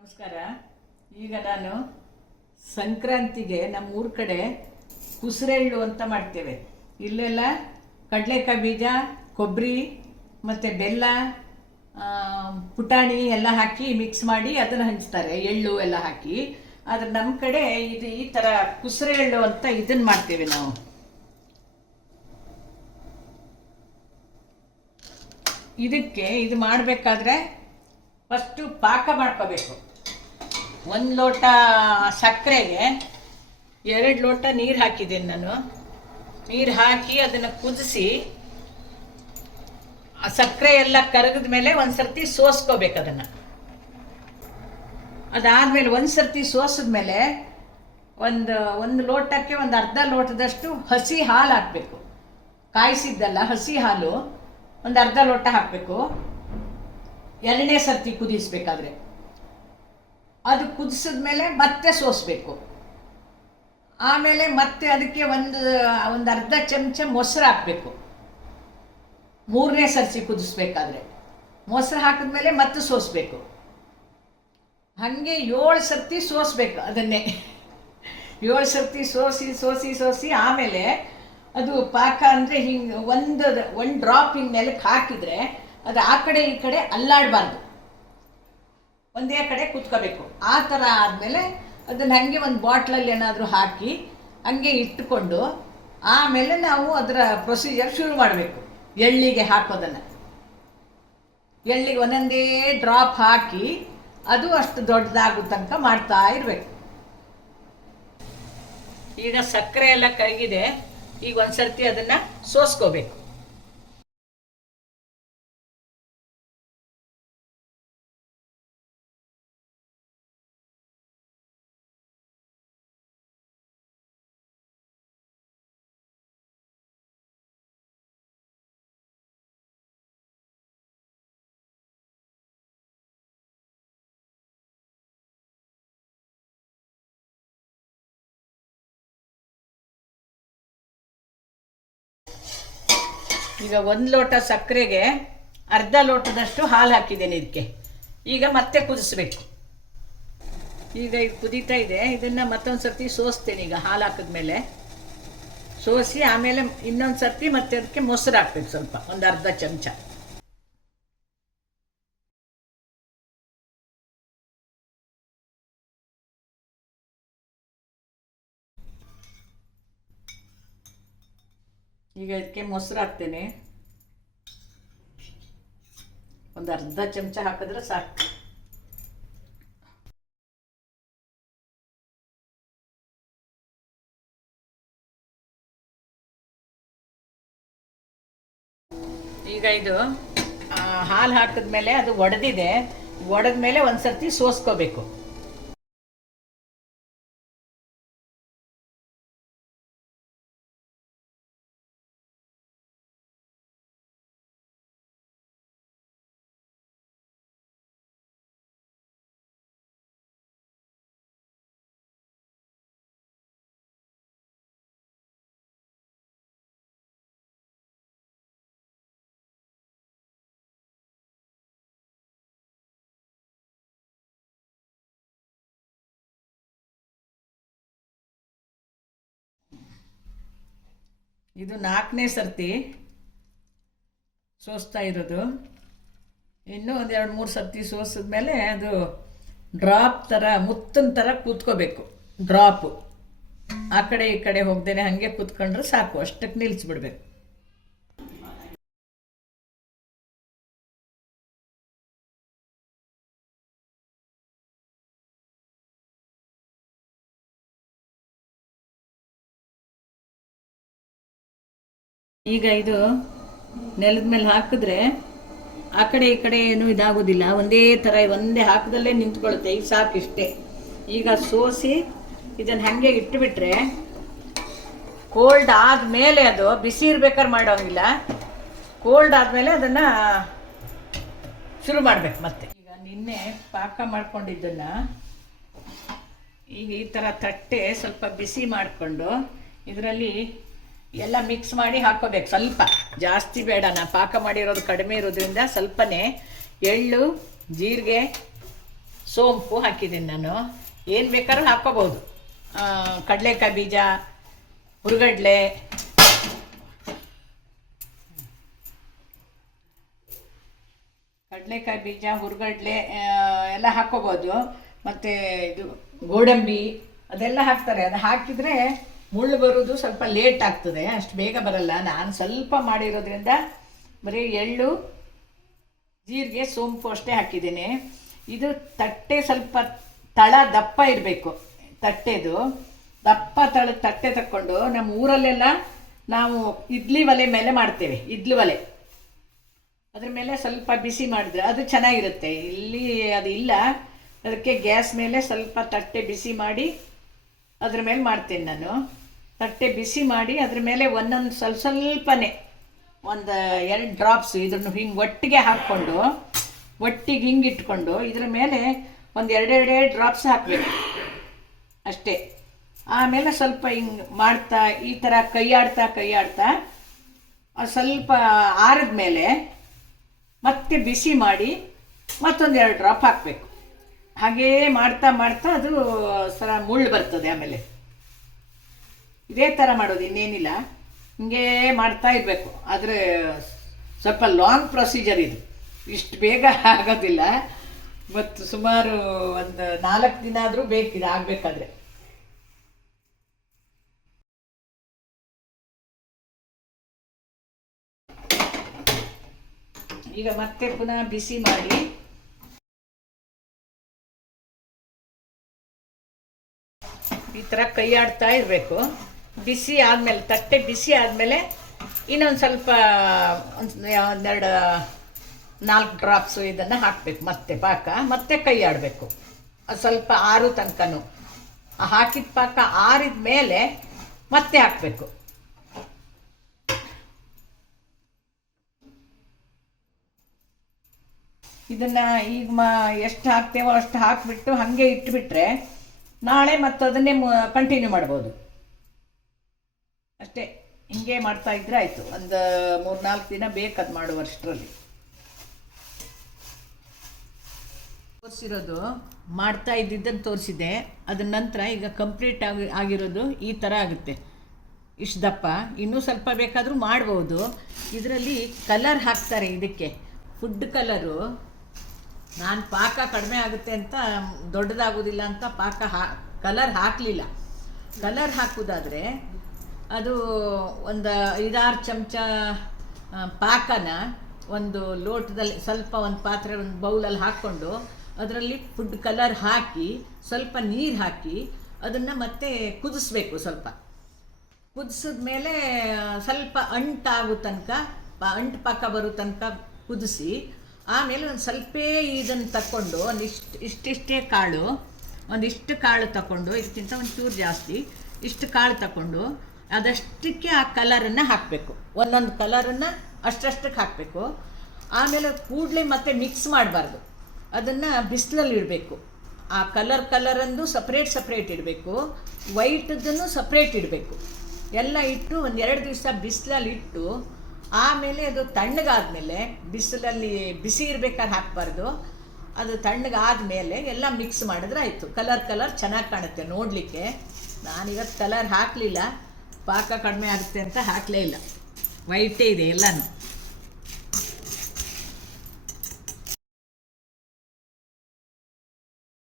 ನಮಸ್ಕಾರ. ಈಗ ನಾನು ಸಂಕ್ರಾಂತಿಗೆ ನಮ್ಮೂರ ಕಡೆ ಕುಸುರೆಳ್ಳು ಅಂತ ಮಾಡ್ತೇವೆ. ಇಲ್ಲೆಲ್ಲ ಕಡಲೆಕಾಯಿ ಬೀಜ, ಕೊಬ್ಬರಿ ಮತ್ತು ಬೆಲ್ಲ, ಪುಟಾಣಿ ಎಲ್ಲ ಹಾಕಿ ಮಿಕ್ಸ್ ಮಾಡಿ ಅದನ್ನು ಹಂಚ್ತಾರೆ, ಎಳ್ಳು ಎಲ್ಲ ಹಾಕಿ. ಆದರೆ ನಮ್ಮ ಕಡೆ ಇದು ಈ ಥರ ಕುಸುರೆಳ್ಳು ಅಂತ ಇದನ್ನು ಮಾಡ್ತೇವೆ ನಾವು. ಇದಕ್ಕೆ ಇದು ಮಾಡಬೇಕಾದ್ರೆ ಫಸ್ಟು ಪಾಕ ಮಾಡ್ಕೋಬೇಕು. 1 ಲೋಟ ಸಕ್ಕರೆಗೆ 2 ಲೋಟ ನೀರು ಹಾಕಿದ್ದೇನೆ ನಾನು. ನೀರು ಹಾಕಿ ಅದನ್ನು ಕುದಿಸಿ ಆ ಸಕ್ಕರೆ ಎಲ್ಲ ಕರಗಿದ ಮೇಲೆ ಒಂದು ಸರ್ತಿ ಸೋಸ್ಕೋಬೇಕು ಅದನ್ನು. ಅದಾದಮೇಲೆ ಒಂದು ಸರ್ತಿ ಸೋಸಿದ್ಮೇಲೆ ಒಂದು ಲೋಟಕ್ಕೆ ಒಂದು ಅರ್ಧ ಲೋಟದಷ್ಟು ಹಸಿ ಹಾಲು ಹಾಕಬೇಕು. ಕಾಯಿಸಿದ್ದಲ್ಲ, ಹಸಿ ಹಾಲು ಒಂದು ಅರ್ಧ ಲೋಟ ಹಾಕಬೇಕು. 2ನೇ ಸರ್ತಿ ಕುದಿಸ್ಬೇಕಾದ್ರೆ ಅದು ಕುದಿಸಿದ್ಮೇಲೆ ಮತ್ತೆ ಸೋಸಬೇಕು. ಆಮೇಲೆ ಮತ್ತೆ ಅದಕ್ಕೆ ಒಂದು ಅರ್ಧ ಚಮಚ ಮೊಸರು ಹಾಕಬೇಕು. 3ನೇ ಸರ್ತಿ ಕುದಿಸ್ಬೇಕಾದ್ರೆ ಮೊಸರು ಹಾಕಿದ್ಮೇಲೆ ಮತ್ತೆ ಸೋಸಬೇಕು. ಹಾಗೆ 7 ಸರ್ತಿ ಸೋಸಬೇಕು. ಅದನ್ನೇ 7 ಸರ್ತಿ ಸೋಸಿ ಆಮೇಲೆ ಅದು ಪಾಕ ಅಂದರೆ ಹಿಂಗೆ ಒಂದು ಡ್ರಾಪ್ ಹಿಂಗೆ ನೆಲಕ್ಕೆ ಹಾಕಿದರೆ ಅದು ಆ ಕಡೆ ಈ ಕಡೆ ಅಲ್ಲಾಡಬಾರ್ದು, ಒಂದೇ ಕಡೆ ಕೂತ್ಕೋಬೇಕು. ಆ ಥರ ಆದಮೇಲೆ ಅದನ್ನು ಹಾಗೆ ಒಂದು ಬಾಟ್ಲಲ್ಲಿ ಏನಾದರೂ ಹಾಕಿ ಹಂಗೆ ಇಟ್ಟುಕೊಂಡು ಆಮೇಲೆ ನಾವು ಅದರ ಪ್ರೊಸೀಜರ್ ಶುರು ಮಾಡಬೇಕು. ಎಳ್ಳಿಗೆ ಹಾಕೋದನ್ನು, ಎಳ್ಳಿಗೆ ಒಂದೊಂದೇ ಡ್ರಾಪ್ ಹಾಕಿ ಅದು ಅಷ್ಟು ದೊಡ್ಡದಾಗೋ ತನಕ ಮಾಡ್ತಾ ಇರಬೇಕು. ಈಗ ಸಕ್ಕರೆ ಎಲ್ಲ ಕರಗಿದೆ. ಈಗ ಒಂದು ಸರ್ತಿ ಅದನ್ನು ಸೋಸ್ಕೋಬೇಕು. ಈಗ 1 ಲೋಟ ಸಕ್ಕರೆಗೆ ಅರ್ಧ ಲೋಟದಷ್ಟು ಹಾಲು ಹಾಕಿದ್ದೇನೆ ಇದಕ್ಕೆ. ಈಗ ಮತ್ತೆ ಕುದಿಸ್ಬೇಕು. ಈಗ ಇದು ಕುದೀತಾ ಇದೆ. ಇದನ್ನು ಮತ್ತೊಂದು ಸರ್ತಿ ಸೋಸ್ತೇನೆ. ಈಗ ಹಾಲು ಹಾಕಿದ್ಮೇಲೆ ಸೋಸಿ ಆಮೇಲೆ ಇನ್ನೊಂದು ಸರ್ತಿ ಮತ್ತೆ ಅದಕ್ಕೆ ಮೊಸರು ಹಾಕ್ಬೇಕು, ಸ್ವಲ್ಪ ಒಂದು ಅರ್ಧ ಚಮಚ. ಈಗ ಇದಕ್ಕೆ ಮೊಸರು ಹಾಕ್ತೇನೆ. ಒಂದು ಅರ್ಧ ಚಮಚ ಹಾಕಿದ್ರೆ ಸಾಕು. ಈಗ ಇದು ಹಾಲು ಹಾಕಿದ್ಮೇಲೆ ಅದು ಒಡೆದಿದೆ. ಒಡೆದ್ಮೇಲೆ ಒಂದು ಸರ್ತಿ ಸೋಸ್ಕೋಬೇಕು. ಇದು 4ನೇ ಸರ್ತಿ ಸೋಸ್ತಾ ಇರೋದು. ಇನ್ನೂ ಒಂದು 2-3 ಸರ್ತಿ ಸೋಸಿದ್ಮೇಲೆ ಅದು ಡ್ರಾಪ್ ಥರ, ಮುತ್ತಿನ ಥರ ಕೂತ್ಕೋಬೇಕು. ಡ್ರಾಪು ಆ ಕಡೆ ಈ ಕಡೆ ಹೋಗ್ದೇನೆ ಹಾಗೆ ಕೂತ್ಕೊಂಡ್ರೆ ಸಾಕು. ಅಷ್ಟಕ್ಕೆ ನಿಲ್ಲಿಸ್ಬಿಡ್ಬೇಕು. ಈಗ ಇದು ನೆಲದ ಮೇಲೆ ಹಾಕಿದ್ರೆ ಆ ಕಡೆ ಈ ಕಡೆ ಏನೂ ಇದಾಗೋದಿಲ್ಲ. ಒಂದೇ ಥರ ಒಂದೇ ಹಾಕದಲ್ಲೇ ನಿಂತ್ಕೊಳ್ಳುತ್ತೆ. ಈಗ ಸಾಕು, ಇಷ್ಟೇ. ಈಗ ಸೋಸಿ ಇದನ್ನು ಹಾಗೆ ಇಟ್ಟುಬಿಟ್ರೆ ಕೋಲ್ಡ್ ಆದಮೇಲೆ, ಅದು ಬಿಸಿ ಇರ್ಬೇಕಾದ್ರೆ ಮಾಡೋಂಗಿಲ್ಲ, ಕೋಲ್ಡ್ ಆದಮೇಲೆ ಅದನ್ನು ಶುರು ಮಾಡಬೇಕು ಮತ್ತೆ. ಈಗ ನಿನ್ನೆ ಪಾಕ ಮಾಡ್ಕೊಂಡಿದ್ದನ್ನು ಈಗ ಈ ಥರ ತಟ್ಟೆ ಸ್ವಲ್ಪ ಬಿಸಿ ಮಾಡಿಕೊಂಡು ಇದರಲ್ಲಿ ಎಲ್ಲ ಮಿಕ್ಸ್ ಮಾಡಿ ಹಾಕೋಬೇಕು. ಸ್ವಲ್ಪ ಜಾಸ್ತಿ ಬೇಡ, ನಾನು ಪಾಕ ಮಾಡಿರೋದು ಕಡಿಮೆ ಇರೋದ್ರಿಂದ ಸ್ವಲ್ಪನೇ ಎಳ್ಳು, ಜೀರಿಗೆ, ಸೋಂಪು ಹಾಕಿದ್ದೀನಿ ನಾನು. ಏನು ಬೇಕಾದ್ರೂ ಹಾಕ್ಕೋಬೋದು. ಕಡಲೆಕಾಯಿ ಬೀಜ, ಹುರ್ಗಡ್ಲೆ, ಕಡಲೆಕಾಯಿ ಬೀಜ, ಹುರ್ಗಡ್ಲೆ ಎಲ್ಲ ಹಾಕ್ಕೋಬೋದು. ಮತ್ತು ಇದು ಗೋಡಂಬಿ ಅದೆಲ್ಲ ಹಾಕ್ತಾರೆ. ಅದು ಹಾಕಿದರೆ ಮುಳ್ಳು ಬರೋದು ಸ್ವಲ್ಪ ಲೇಟ್ ಆಗ್ತದೆ, ಅಷ್ಟು ಬೇಗ ಬರಲ್ಲ. ನಾನು ಸ್ವಲ್ಪ ಮಾಡಿರೋದ್ರಿಂದ ಬರೀ ಎಳ್ಳು, ಜೀರಿಗೆ, ಸೋಂಪು ಅಷ್ಟೇ ಹಾಕಿದ್ದೀನಿ. ಇದು ತಟ್ಟೆ ಸ್ವಲ್ಪ ತಳ ದಪ್ಪ ಇರಬೇಕು. ತಟ್ಟೆದು ದಪ್ಪ ತಟ್ಟೆ ತಕ್ಕೊಂಡು, ನಮ್ಮ ಊರಲ್ಲೆಲ್ಲ ನಾವು ಇಡ್ಲಿ ಒಲೆ ಮೇಲೆ ಮಾಡ್ತೇವೆ. ಇಡ್ಲಿ ಒಲೆ ಅದ್ರ ಮೇಲೆ ಸ್ವಲ್ಪ ಬಿಸಿ ಮಾಡಿದ್ರೆ ಅದು ಚೆನ್ನಾಗಿರುತ್ತೆ. ಇಲ್ಲಿ ಅದು ಇಲ್ಲ, ಅದಕ್ಕೆ ಗ್ಯಾಸ್ ಮೇಲೆ ಸ್ವಲ್ಪ ತಟ್ಟೆ ಬಿಸಿ ಮಾಡಿ ಅದ್ರ ಮೇಲೆ ಮಾಡ್ತೇನೆ ನಾನು. ತಟ್ಟೆ ಬಿಸಿ ಮಾಡಿ ಅದ್ರ ಮೇಲೆ ಒಂದೊಂದು ಸ್ವಲ್ಪನೇ ಒಂದು 2 ಡ್ರಾಪ್ಸ್ ಇದನ್ನು ಹಿಂಗೆ ಒಟ್ಟಿಗೆ ಹಾಕ್ಕೊಂಡು, ಒಟ್ಟಿಗೆ ಹಿಂಗೆ ಇಟ್ಕೊಂಡು ಇದ್ರ ಮೇಲೆ ಒಂದು 2 ಡ್ರಾಪ್ಸ್ ಹಾಕಬೇಕು ಅಷ್ಟೇ. ಆಮೇಲೆ ಸ್ವಲ್ಪ ಹಿಂಗೆ ಮಾಡ್ತಾ ಈ ಥರ ಕೈಯಾಡ್ತಾ ಅದು ಸ್ವಲ್ಪ ಆರಿದ ಮೇಲೆ ಮತ್ತೆ ಬಿಸಿ ಮಾಡಿ ಮತ್ತೊಂದು 2 ಡ್ರಾಪ್ ಹಾಕಬೇಕು. ಹಾಗೇ ಮಾಡ್ತಾ ಅದು ಸರ ಮುಳ್ಳು ಬರ್ತದೆ. ಆಮೇಲೆ ಇದೇ ಥರ ಮಾಡೋದು, ಇನ್ನೇನಿಲ್ಲ. ಹಿಂಗೆ ಮಾಡ್ತಾ ಇರಬೇಕು. ಆದರೆ ಸ್ವಲ್ಪ ಲಾಂಗ್ ಪ್ರೊಸೀಜರ್ ಇದು, ಇಷ್ಟು ಬೇಗ ಆಗೋದಿಲ್ಲ. ಮತ್ತು ಸುಮಾರು ಒಂದು 4 ದಿನ ಆದರೂ ಬೇಕಿದೆ ಆಗಬೇಕಾದ್ರೆ. ಈಗ ಮತ್ತೆ ಪುನಃ ಬಿಸಿ ಮಾಡಿ ಈ ಥರ ಕೈಯಾಡ್ತಾ ಇರಬೇಕು. ಬಿಸಿ ಆದಮೇಲೆ, ತಟ್ಟೆ ಬಿಸಿ ಆದಮೇಲೆ ಇನ್ನೊಂದು ಸ್ವಲ್ಪ ಒಂದೆರಡು 4 ಡ್ರಾಪ್ಸು ಇದನ್ನು ಹಾಕಬೇಕು. ಮತ್ತೆ ಪಾಕ ಮತ್ತೆ ಕೈ ಆಡಬೇಕು. ಅದು ಸ್ವಲ್ಪ ಆರು ತನಕನೂ ಹಾಕಿದ ಪಾಕ ಆರಿದ ಮೇಲೆ ಮತ್ತೆ ಹಾಕಬೇಕು. ಇದನ್ನು ಈಗ ಎಷ್ಟು ಹಾಕ್ತೇವೋ ಅಷ್ಟು ಹಾಕಿಬಿಟ್ಟು ಹಾಗೆ ಇಟ್ಬಿಟ್ರೆ ನಾಳೆ ಮತ್ತು ಅದನ್ನೇ ಕಂಟಿನ್ಯೂ ಮಾಡ್ಬೋದು. ಅಷ್ಟೇ, ಹಿಂಗೆ ಮಾಡ್ತಾ ಇದ್ರೆ ಆಯಿತು. ಒಂದು 3-4 ದಿನ ಬೇಕದು ಮಾಡುವಷ್ಟರಲ್ಲಿ. ತೋರಿಸಿರೋದು ಮಾಡ್ತಾ ಇದ್ದಿದ್ದನ್ನು ತೋರಿಸಿದೆ. ಅದ ನಂತರ ಈಗ ಕಂಪ್ಲೀಟ್ ಆಗಿರೋದು ಈ ಥರ ಆಗುತ್ತೆ. ಇಷ್ಟು ದಪ್ಪ. ಇನ್ನೂ ಸ್ವಲ್ಪ ಬೇಕಾದರೂ ಮಾಡ್ಬೋದು. ಇದರಲ್ಲಿ ಕಲರ್ ಹಾಕ್ತಾರೆ. ಇದಕ್ಕೆ ಫುಡ್ ಕಲರು. ನಾನು ಪಾಕ ಕಡಿಮೆ ಆಗುತ್ತೆ ಅಂತ, ದೊಡ್ಡದಾಗೋದಿಲ್ಲ ಅಂತ ಕಲರ್ ಹಾಕಲಿಲ್ಲ. ಕಲರ್ ಹಾಕೋದಾದರೆ ಅದು ಒಂದು 5-6 ಚಮಚ ಪಾಕನ ಒಂದು ಲೋಟದಲ್ಲಿ ಸ್ವಲ್ಪ ಒಂದು ಪಾತ್ರೆ, ಒಂದು ಬೌಲಲ್ಲಿ ಹಾಕ್ಕೊಂಡು ಅದರಲ್ಲಿ ಫುಡ್ ಕಲರ್ ಹಾಕಿ ಸ್ವಲ್ಪ ನೀರು ಹಾಕಿ ಅದನ್ನು ಮತ್ತೆ ಕುದಿಸ್ಬೇಕು. ಸ್ವಲ್ಪ ಕುದಿಸಿದ ಮೇಲೆ ಸ್ವಲ್ಪ ಅಂಟಾಗೋ ತನಕ, ಅಂಟು ಪಾಕ ಬರೋ ತನಕ ಕುದಿಸಿ, ಆಮೇಲೆ ಒಂದು ಸ್ವಲ್ಪ ಇದನ್ನು ತಗೊಂಡು ಇಷ್ಟಿಷ್ಟೇ ಕಾಳು, ಒಂದಿಷ್ಟು ಕಾಳು ತಗೊಂಡು, ಇದಕ್ಕಿಂತ ಒಂಚೂರು ಜಾಸ್ತಿ, ಇಷ್ಟು ಕಾಳು ತಗೊಂಡು ಅದಷ್ಟಕ್ಕೆ ಆ ಕಲರನ್ನು ಹಾಕಬೇಕು. ಒಂದೊಂದು ಕಲರನ್ನು ಅಷ್ಟಕ್ಕೆ ಹಾಕಬೇಕು. ಆಮೇಲೆ ಕೂಡಲೇ ಮತ್ತೆ ಮಿಕ್ಸ್ ಮಾಡಬಾರ್ದು. ಅದನ್ನು ಬಿಸಿಲಲ್ಲಿ ಇಡಬೇಕು. ಆ ಕಲರಂದು ಸಪ್ರೇಟ್ ಇಡಬೇಕು. ವೈಟದನ್ನು ಸಪ್ರೇಟ್ ಇಡಬೇಕು. ಎಲ್ಲ ಇಟ್ಟು ಒಂದು 2 ದಿವಸ ಬಿಸಿಲಲ್ಲಿ ಇಟ್ಟು ಆಮೇಲೆ ಅದು ತಣ್ಣಗಾದ್ಮೇಲೆ, ಬಿಸಿಲಲ್ಲಿ ಬಿಸಿ ಇರಬೇಕಾದ್ರೆ ಹಾಕಬಾರ್ದು. ಅದು ತಣ್ಣಗಾದ್ಮೇಲೆ ಎಲ್ಲ ಮಿಕ್ಸ್ ಮಾಡಿದ್ರೆ ಆಯಿತು. ಕಲರ್ ಚೆನ್ನಾಗಿ ಕಾಣುತ್ತೆ ನೋಡಲಿಕ್ಕೆ. ನಾನಿವತ್ತು ಕಲರ್ ಹಾಕಲಿಲ್ಲ, ಪಾಕ ಕಡಿಮೆ ಆಗುತ್ತೆ ಅಂತ ಹಾಕಲೇ ಇಲ್ಲ. ವೈಟೇ ಇದೆ ಎಲ್ಲನೂ.